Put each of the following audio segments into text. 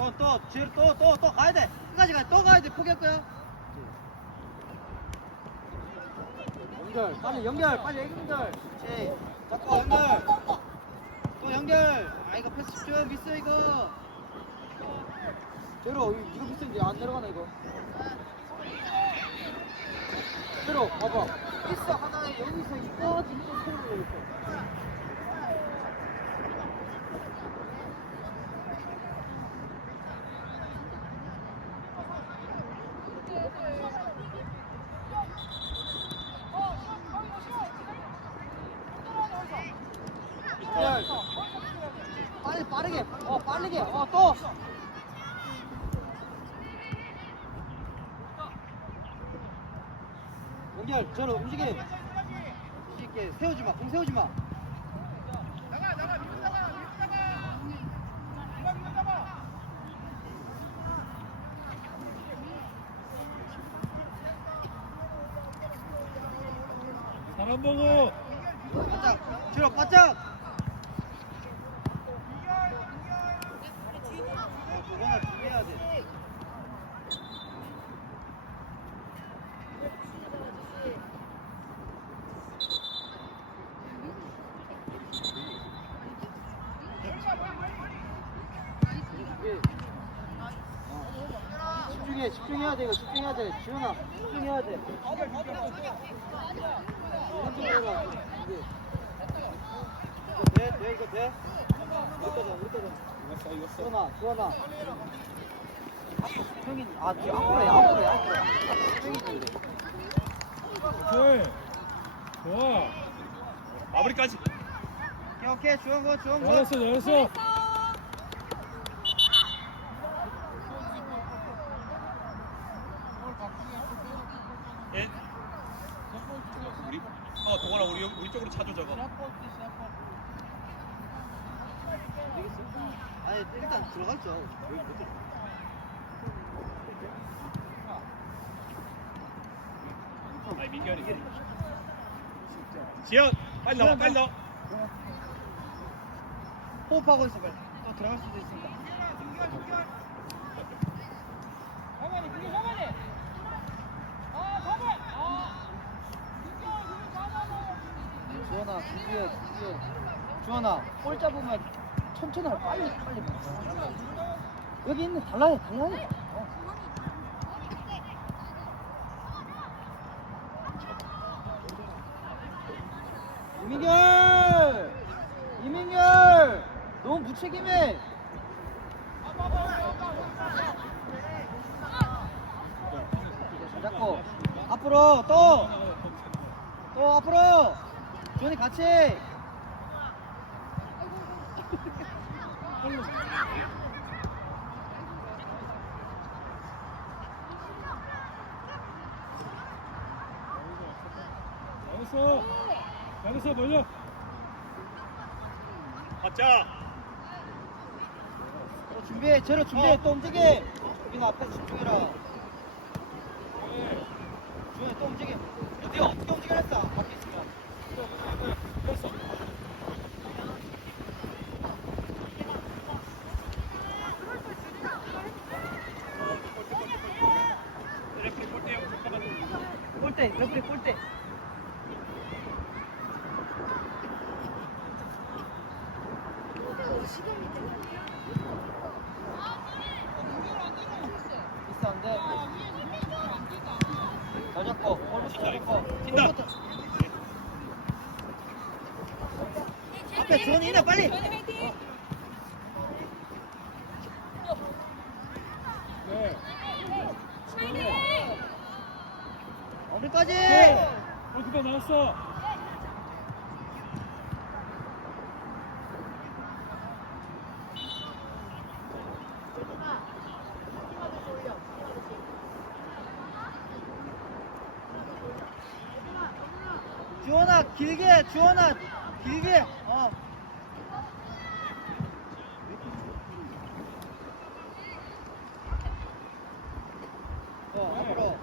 또또 지금 또또 또 가야 돼. 끝까지 가 또 가야 돼. 포기할 거야. 연결. 빨리 연결. 빨리 연결. 잡고 연결. 또 연결. 아 이거 패스 집중 미스 이거. 제로 이거 미스인데 안 내려가나 이거? 제로 봐봐. 미스 하나에 여기서 이거 지금 세로 이렇게 빨리 빠르게. 어 빠르게. 어또. 연결 저로 움직임 움직게 세우지 마, 공 세우지 마. 사람 보고 바짝, 저로 바짝. 어, 두 번을 준비해야 돼. 예. 어. 집중해, 집중해야 돼, 이거 집중해야 돼. 지훈아, 집중해야 돼. 이거 돼, 돼, 이거 돼. 지원아, 지원아. 형이, 아, 뒤 앞으로 해, 앞으로 해, 앞으로. 오케이 좋아 마무리까지 오케이, 주원 거, 주원 거. 잘했어 잘했어 예? 우리 어 동원아 우리 우리 쪽으로 차줘 저거 아니, 일단 들어가 있죠. 여기 못 들어. 아니 민결이 지현 빨리 나와 빨리 나와 호흡하고 있어, 빨리. 또 들어갈 수도 있으니까. 주원아, 준비해, 준비해. 주원아, 볼 잡으면 천천히 하고 빨리, 빨리. 여기 있는 달라해, 달라해. 어. 이민결! 이민결! 너무 무 책임해! 잘 잡고 앞으로 또! 또 앞으로! 주원이 같이! 잘했어 잘했어 멀려 받자 또 준비해, 제로 준비해, 또 움직여! 여기는 앞에 집중해라. 주원이 또 움직여. 어디 어떻게 움직여냈어? 밖에 있으면. 됐어 레프리 볼때 골대, 옆에 골대. 있어 안 돼. 더 잡고, 볼부터 잡고. 튄다. 볼부터. 앞에 주원이 있네, 빨리. 네 어디까지? 골키퍼 나왔어 주원아, 길게, 주원아, 길게. 어. 어, 앞으로.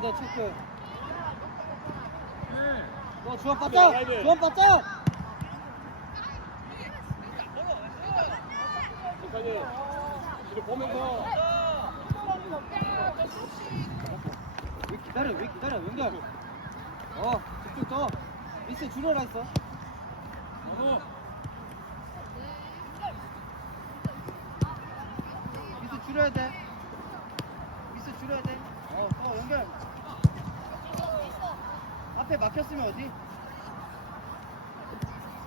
체크. 네. 너 주원 바짝. 라이브. 주원 바짝. 끝까지 뒤로 보면서 왜 기다려? 왜 기다려? 연결. 어, 집중 떠. 미스 줄여라 했어. 넘어. 미스 줄여야 돼. 미스 줄여야 돼. 어, 어, 연결. 앞에 막혔으면 어디?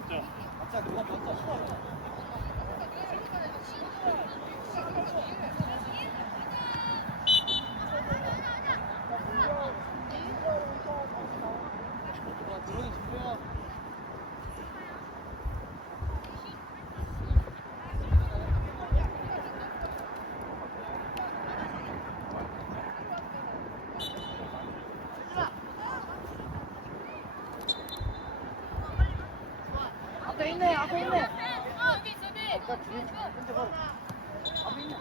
자 맞자, 그거 맞자. 들어오기 준비야. 앞에 있네, 앞에 있네. 아까 뒤에 현재 바로 앞에 있네.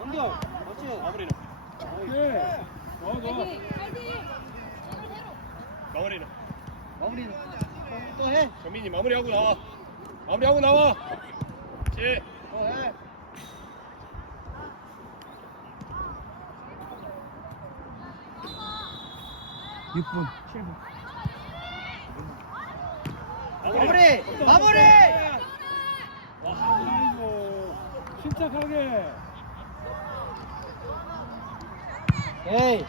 연결, 그렇지. 마무리는 네. 좋아 좋아. 마무리는 마무리 또 해. 전민이 마무리하고 나와 마무리하고 나와 그렇지 또 해. 마무리, 마무리. 아이고. 침착하게. 에이,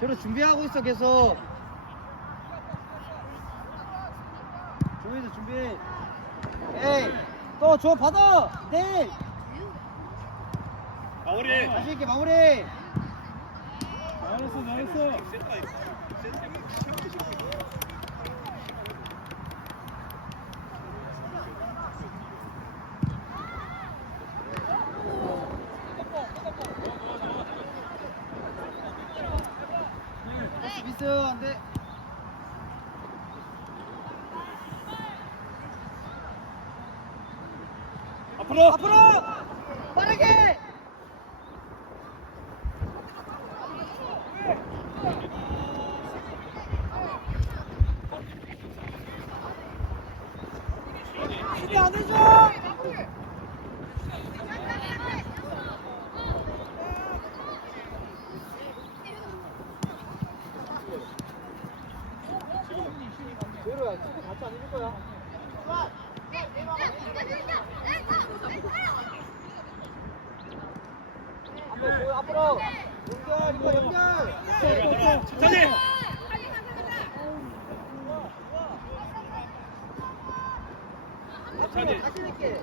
저로 준비하고 있어 계속. 조이도 준비. 에이, 또줘 받아. 네. 마무리 자신 있게 마무리. 잘했어 잘했어. 미스 미스 안 돼. 앞으로 앞으로 빠르게. 이게 안 되죠? 제로야, 친구 같이 안 해줄 거야. 앞으로. 연결, 이거 연결. 천천히 천천히 자신 있게.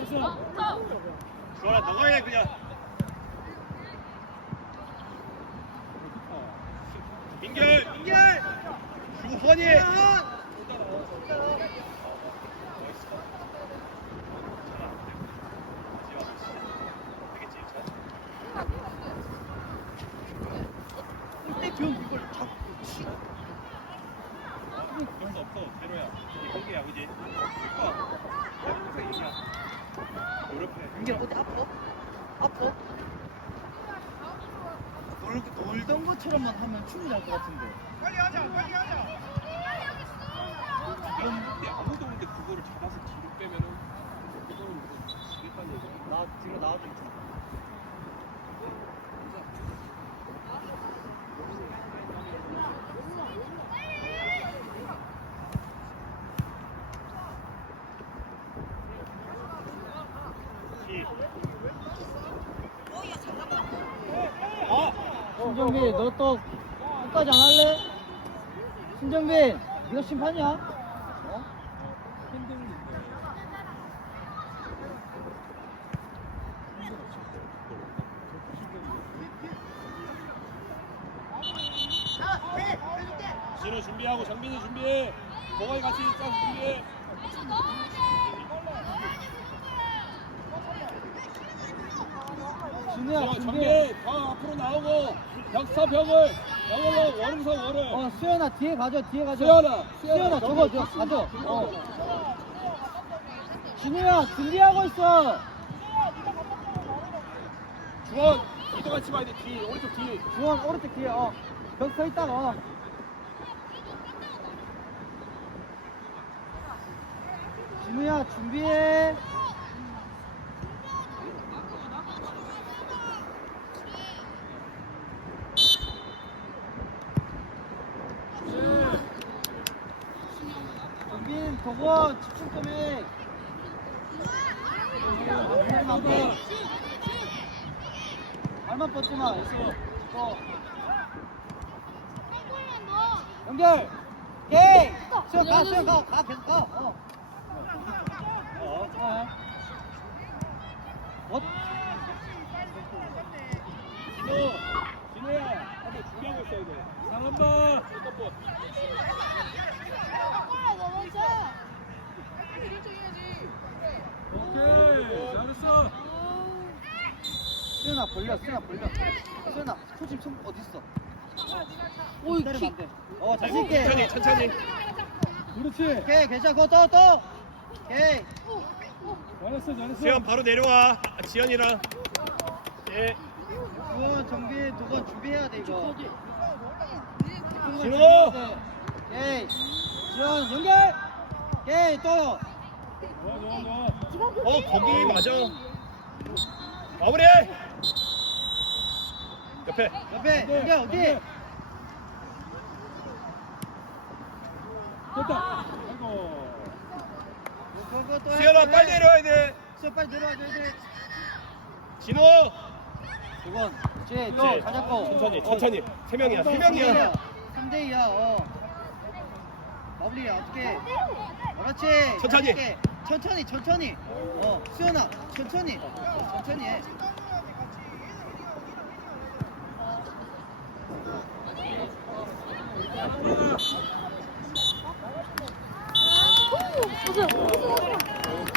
됐어. 주원아 나가야 그냥 인결 인결 주원이 상대편 이걸 잡고 치. 그런 거 없어 제로야 이게 공개야 그지? 그니까 항상 얘기야 노력해 연결 어디 아파? 아파? 놀, 놀던 것처럼만 하면 충분히 할것 같은데. 이런 데 아무도 없는데 그거를 잡아서 뒤로 빼면은 그거는 지겠다는 얘기야 나 뒤로 나와도 있잖아. 아! 신정빈, 너 또 끝까지 안 할래? 신정빈, 이거 심판이야? 어? 진호 준비하고 장빈이 준비해 동아이 같이 짝 준비해 준우야, 자, 준비. 장빈 다 앞으로 나오고 벽사 벽을 벽으로 월음서 월을 어, 수연아, 뒤에 가져, 뒤에 가져. 수연아, 수연아, 수연아, 저거, 저거 가져. 어. 진우야, 준비하고 있어. 주원 이동하지 마야 돼. 뒤 오른쪽 뒤. 주원 오른쪽 뒤에 어. 벽서 있다가 어. 진우야 준비해. 도건 집중 좀 해. 발만 뻗. 발만 뻗지 마. 있어. 어. 연결. 오케이. 수영 가, 수영 가, 가, 계속 가. 어. 어, 어. 어? 진호, 진호야. 한번 준비하고 있어야 돼. 상한번. 잠깐만. 오케이. 잘했어. 수연아 수연아, 코칭 손 어디 있어? 오이 킥. 어, 자신 있게. 천천히 천천히. 그렇지. 오케이, 괜찮아. 그거 또, 또. 오케이. 잘했어, 잘했어. 수현 바로 내려와. 아, 지현이랑. 예. 두번 정비, 두번 준비해야 돼 이거. 진호! 오케이. 지현 연결. 오케이 또. 좋아, 좋아, 좋아. 어 거기 맞아. 마무리. 옆에. 옆에 어디? 네. 됐다. 아이고. 또 해, 수현아 또 빨리 해. 내려와야 돼. 수현 빨리 내려와줘야 돼. 진호. 두번 그렇지. 그렇지. 또잘 잡고. 천천히 어. 천천히. 세 명이야 세 명이야. 3대 2야. 어. 마무리 어떻게? 그렇지. 천천히. 천천히 천천히. 어 수연아 천천히. 천천히 해. 무슨 무슨